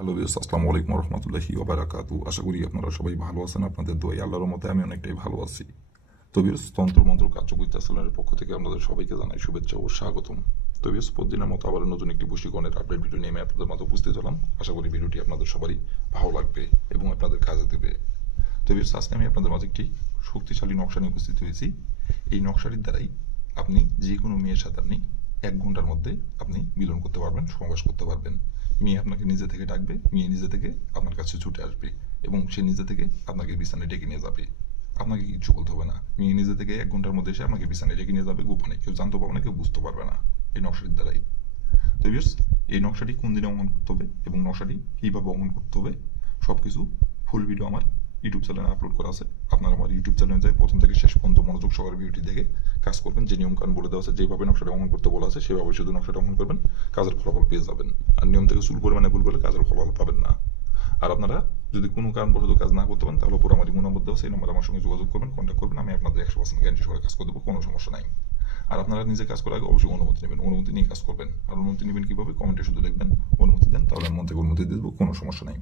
Hello viewers, আসসালামু আলাইকুম রহমতুল্লাহি ওবারাকাতু। আশা করি আপনারা সবাই ভালো আছেন। আপনাদের দোয়াই আল্লাহর মতে আমি অনেকটাই ভালো আছি। তো ভিউয়ার্স, তন্ত্রমন্ত্র কার্যকরিতা চ্যানেলের পক্ষ থেকে আপনাদের সবাইকে জানাই শুভেচ্ছা ও স্বাগতম। তো ভিউয়ার্স, প্রতিদিনের মতো আবার নতুন একটি বশীকরণের আপডেট ভিডিও নিয়ে আমি আপনাদের মাঝে উপস্থিত হলাম। আশা করি ভিডিওটি আপনাদের সবারই ভালো লাগবে এবং আপনাদের কাজে দেবে। তো ভিউয়ার্স, আজকে আমি আপনাদের মাঝে একটি শক্তিশালী নকশা নিয়ে উপস্থিত হয়েছি। এই নকশাটির দ্বারাই আপনি যে কোনো মেয়ের সাথে আপনি 1 ঘন্টার মধ্যে আপনি মিলন করতে পারবেন, সহবাস করতে পারবেন। মেয়ে আপনাকে নিজে থেকে ডাকবে, মেয়ে নিজে থেকে আপনার কাছে ছুটে আসবে এবং সে নিজে থেকে আপনাকে বিছানায় ডেকে নিয়ে যাবে। আপনাকে কিছু বলতে হবে না, মেয়ে নিজে থেকে 1 ঘন্টার মধ্যে এসে আপনাকে বিছানায় ডেকে নিয়ে যাবে গোপনে। কেউ জানতে পারবে না, কেউ বুঝতে পারবে না এই নকশাটির দ্বারাই। তো ভিউয়ার্স, এই নকশাটি কোন দিনে অঙ্কন করতে হবে এবং নকশাটি কীভাবে অঙ্কন করতে হবে সব কিছু ফুল ভিডিও আমার ইউটিউব চ্যানেলে আপলোড করা আছে। আপনারা আমার ইউটিউব চ্যানেলে যাই প্রথম থেকে শেষ পর্যন্ত মনোযোগ সহকারে ভিডিওটি দেখে কাজ করবেন। যে নিয়মকানুন বলে দেওয়া আছে, যেভাবে নকশাটা অঙ্কন করতে বলা আছে সেভাবে শুধু নকশাটা অঙ্কন করবেন, কাজের ফলাফল পেয়ে যাবেন। আর নিয়ম থেকে চুল পরিমাণে ভুল করলে কাজের ফলাফল পাবেন না। আর আপনারা যদি কোনো কারণবশত কাজ না করতে পারেন তাহলে পুরো আমার ইমো নম্বর দেওয়া আছে, এই নম্বরে আমার সঙ্গে যোগাযোগ করবেন, কন্ট্যাক্ট করবেন। আমি আপনাদের 100% গ্যারান্টি সহকারে কাজ করে দেবো, কোনো সমস্যা নাই। আর আপনারা নিজে কাজ করার আগে অবশ্যই অনুমতি নেবেন, অনুমতি নিয়ে কাজ করবেন। আর অনুমতি নেবেন কীভাবে? কমেন্টে শুধু লিখবেন অনুমতি দেন, তাহলে আমি মন থেকে অনুমতি দিয়ে দেবো, কোনো সমস্যা নাই।